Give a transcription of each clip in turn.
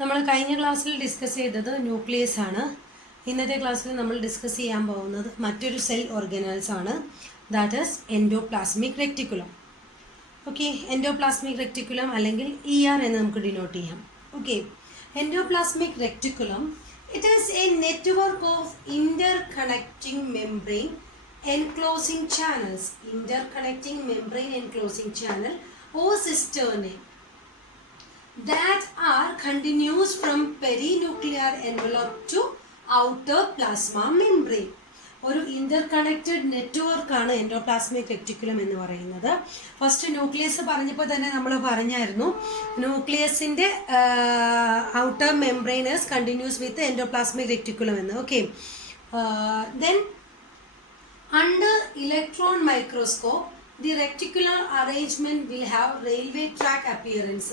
നമ്മൾ കഴിഞ്ഞ ക്ലാസ്സിൽ ഡിസ്കസ് ചെയ്തത് ന്യൂക്ലിയസ് ആണ്. ഇന്നത്തെ ക്ലാസ്സിൽ നമ്മൾ ഡിസ്കസ് ചെയ്യാൻ പോകുന്നത് മറ്റൊരു സെൽ ഓർഗനൽസ് ആണ്. That is endoplasmic reticulum. Okay, endoplasmic reticulum അല്ലെങ്കിൽ ER എന്ന് നമുക്ക് ഡിനോട്ട് ചെയ്യാം. Okay, endoplasmic reticulum it is A network of interconnecting membrane enclosing channels, interconnecting membrane enclosing channel or cisternae that are continuous from perinuclear envelope to outer plasma membrane. ഒരു interconnected network ആണ് endoplasmic reticulum എന്ന് പറയുന്നത്. First nucleus പറഞ്ഞപ്പോൾ തന്നെ നമ്മൾ പറഞ്ഞായിരുന്നു, ന്യൂക്ലിയസിന്റെ outer membrane is continuous with endoplasmic reticulum എന്ന്. Okay, then under electron microscope the reticular arrangement will have railway track appearance.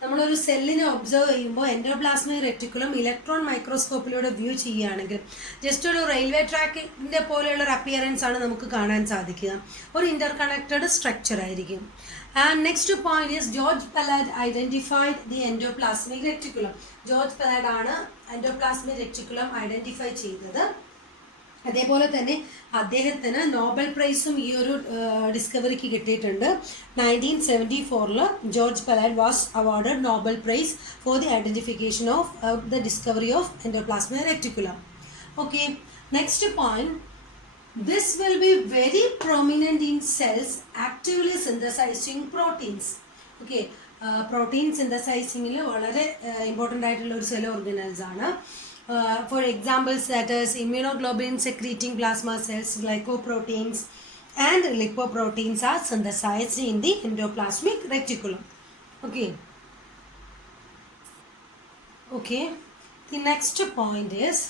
നമ്മളൊരു സെല്ലിനെ ഒബ്സർവ് ചെയ്യുമ്പോൾ എൻഡോപ്ലാസ്മിക് റെറ്റിക്കുലം ഇലക്ട്രോൺ മൈക്രോസ്കോപ്പിലൂടെ വ്യൂ ചെയ്യുകയാണെങ്കിൽ ജസ്റ്റ് ഒരു റെയിൽവേ ട്രാക്കിൻ്റെ പോലെയുള്ള ഒരു അപ്പിയറൻസ് ആണ് നമുക്ക് കാണാൻ സാധിക്കുക. ഒരു ഇന്റർകണക്റ്റഡ് സ്ട്രക്ചർ ആയിരിക്കും. And next point is George Palade identified the endoplasmic reticulum. George Palade ആണ് എൻഡോപ്ലാസ്മിക് റെറ്റിക്കുലം ഐഡന്റിഫൈ ചെയ്തത്. അതേപോലെ തന്നെ അദ്ദേഹത്തിന് നോബൽ പ്രൈസും ഈ ഒരു ഡിസ്കവറിക്ക് കിട്ടിയിട്ടുണ്ട്. 1974 George Palade was awarded Nobel prize for the identification of the discovery of endoplasmic reticulum. Okay, next point, this will be very prominent in cells actively synthesizing proteins. Okay, protein സിന്തസൈസിങ്ങിൽ വളരെ important ആയിട്ടുള്ള ഒരു cell organelles ആണ്. For examples, that is immunoglobulin secreting plasma cells, glycoproteins and lipoproteins are synthesized in the endoplasmic reticulum. Okay, the next point is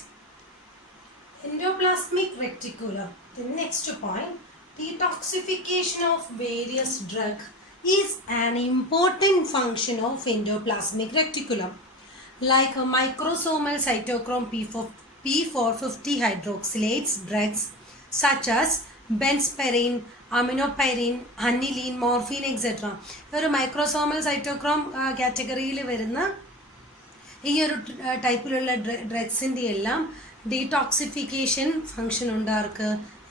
endoplasmic reticulum. The next point, detoxification of various drugs is an important function of endoplasmic reticulum. Like a microsomal cytochrome P450 hydroxylates drugs such as benzpyrene, aminopyrine, aniline, morphine, etc. ഒരു microsomal cytochrome കാറ്റഗറിയിൽ വരുന്ന ഈ ഒരു ടൈപ്പിലുള്ള ഡ്രഗ്സിൻ്റെ എല്ലാം detoxification function ഉണ്ട് ആർക്ക്?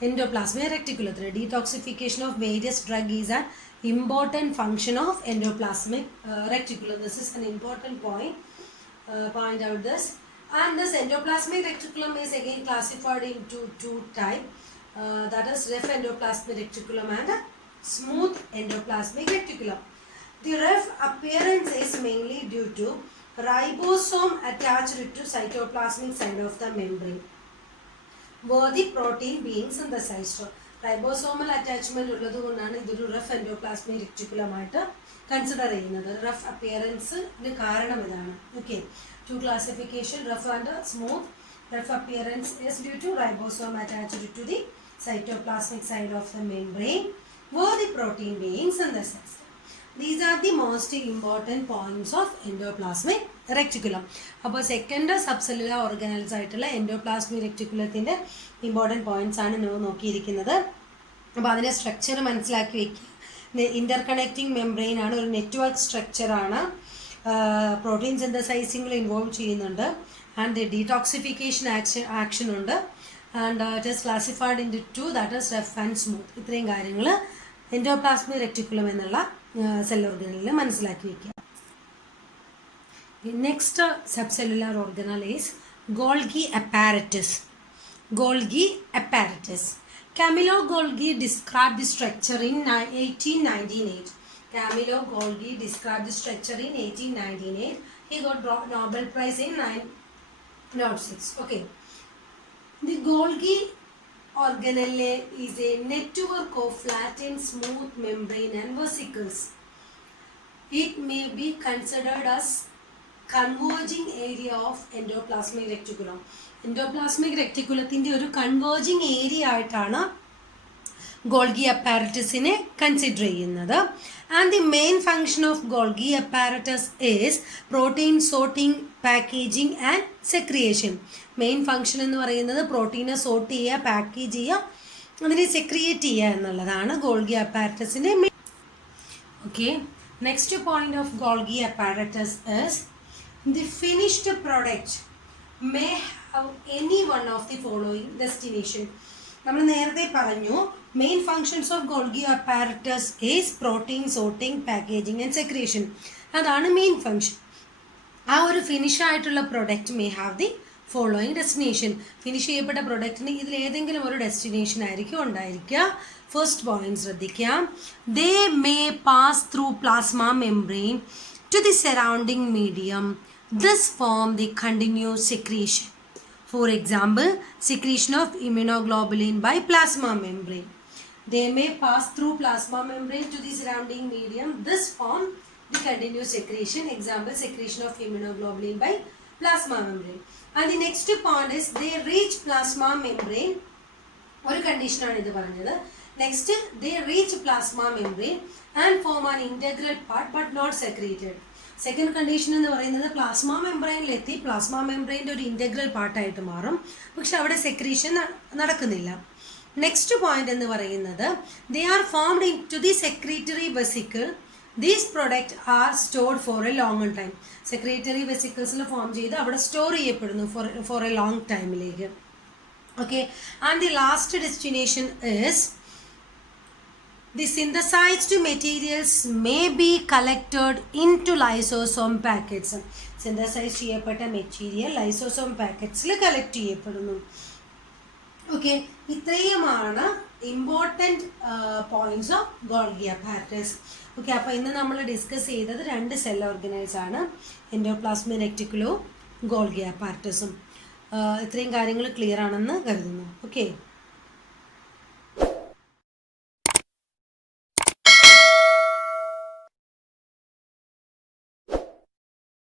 എൻഡോപ്ലാസ്മിക് റെറ്റിക്കുലത്തിന്. Detoxification of various drug is an important function of endoplasmic reticulum. This is an important point. Point out this. And this endoplasmic reticulum is again classified into two types, that is rough endoplasmic reticulum and smooth endoplasmic reticulum. The rough appearance is mainly due to ribosome attached to cytoplasmic side of the membrane where the protein being synthesized. Ribosomal attachment ഉള്ളത് കൊണ്ടാണ് ഇതൊരു rough endoplasmic റെറ്റിക്കുലമായിട്ട് consider ചെയ്യുന്നത്. Rough അപ്പിയറൻസിന് കാരണം ഇതാണ്. Okay, two classification, rough and smooth. Rough appearance is due to ribosome attached to the cytoplasmic side of the membrane where the protein being synthesized. These are the most important points of endoplasmic reticulum. അപ്പോൾ second സബ്സെല്ലുലാർ organelles ആയിട്ടുള്ള endoplasmic റെറ്റിക്കുലത്തിൻ്റെ important points ആണ് നോക്കിയിരിക്കുന്നത്. അപ്പോൾ അതിൻ്റെ structure മനസ്സിലാക്കി വെക്കുക. Interconnecting membrane ആണ്, ഒരു network സ്ട്രക്ചറാണ്, പ്രോട്ടീൻ സിന്തസൈസിങ്ങിൽ ഇൻവോൾവ് ചെയ്യുന്നുണ്ട്, ആൻഡ് ഡീടോക്സിഫിക്കേഷൻ ആക്ഷൻ ഉണ്ട്, and it is classified into, that is rough and smooth. ഇത്രയും കാര്യങ്ങൾ എൻഡോപ്ലാസ്മിക് റെറ്റിക്കുലം എന്നുള്ള സെൽ ഓർഗനലിൽ മനസ്സിലാക്കി വയ്ക്കുക. Next subcellular organelle is Golgi apparatus. Golgi apparatus. Camillo Golgi described the structure in 1898. Camillo Golgi described the structure in 1898. He got Nobel Prize in 1906. Okay. The Golgi organelle is a network of flat and smooth membrane and vesicles. It may be considered as converging area of endoplasmic reticulum. Endoplasmic റെക്ടിക്കുലത്തിൻ്റെ ഒരു converging area ആയിട്ടാണ് Golgi അപ്പാരറ്റസിനെ consider ചെയ്യുന്നത്. And the main function of Golgi apparatus is protein sorting, packaging and secretion. Main function എന്ന് പറയുന്നത് പ്രോട്ടീനെ sort ചെയ്യുക, package ചെയ്യുക, അതിനെ സെക്രിയേറ്റ് ചെയ്യുക എന്നുള്ളതാണ് ഗോൾഗി അപ്പാരറ്റസിൻ്റെ main. Okay, next point of Golgi apparatus is the finished product may have any one of the following destination. നമ്മൾ നേരത്തെ പറഞ്ഞു main functions of Golgi apparatus is protein sorting packaging and secretion. അതാണ് main function. ആ ഒരു finish ആയിട്ടുള്ള product may have the following destination. Finish ചെയ്യപ്പെട്ട പ്രൊഡക്റ്റിന് ഇതിൽ ഏതെങ്കിലും ഒരു ഡെസ്റ്റിനേഷൻ ആയിരിക്കും ഉണ്ടായിരിക്കുക. ഫസ്റ്റ് പോയിന്റ് ശ്രദ്ധിക്കാം. They may pass through plasma membrane to the surrounding medium. This form the continuous secretion. For example, secretion of immunoglobulin by plasma membrane. They may pass through plasma membrane to the surrounding medium. This form the continuous secretion. Example, secretion of immunoglobulin by plasma membrane. And the next point is they reach plasma membrane. ഒരു കണ്ടീഷനാണ് ഇത് പറഞ്ഞത്. Next they reach plasma membrane and form an integral part but not secreted. Second condition എന്ന് പറയുന്നത് plasma മെംബ്രെയിനിലെത്തി plasma മെംബ്രെയിൻ്റെ ഒരു integral പാർട്ടായിട്ട് മാറും, പക്ഷെ അവിടെ സെക്രീഷൻ നടക്കുന്നില്ല. നെക്സ്റ്റ് പോയിന്റ് എന്ന് പറയുന്നത് they are formed into the secretory vesicle. These product are stored for a long time. Secretory വെസിക്കിൾസിൽ ഫോം ചെയ്ത് അവിടെ സ്റ്റോർ ചെയ്യപ്പെടുന്നു ഫോർ എ ലോങ് ടൈമിലേക്ക്. Okay, and the last destination is the synthesized materials may be collected into lysosome packets. Synthesize ചെയ്യപ്പെട്ട material lysosome പാക്കറ്റ്സിൽ collect ചെയ്യപ്പെടുന്നു. Okay, ഇത്രയുമാണ് important points of Golgi apparatus. Okay, അപ്പോൾ ഇന്ന് നമ്മൾ ഡിസ്കസ് ചെയ്തത് 2 cell organise ആണ്, endoplasmic റെറ്റിക്കുലവും Golgi അപ്പാരറ്റസും. ഇത്രയും കാര്യങ്ങൾ ക്ലിയർ ആണെന്ന് കരുതുന്നു. ഓക്കെ.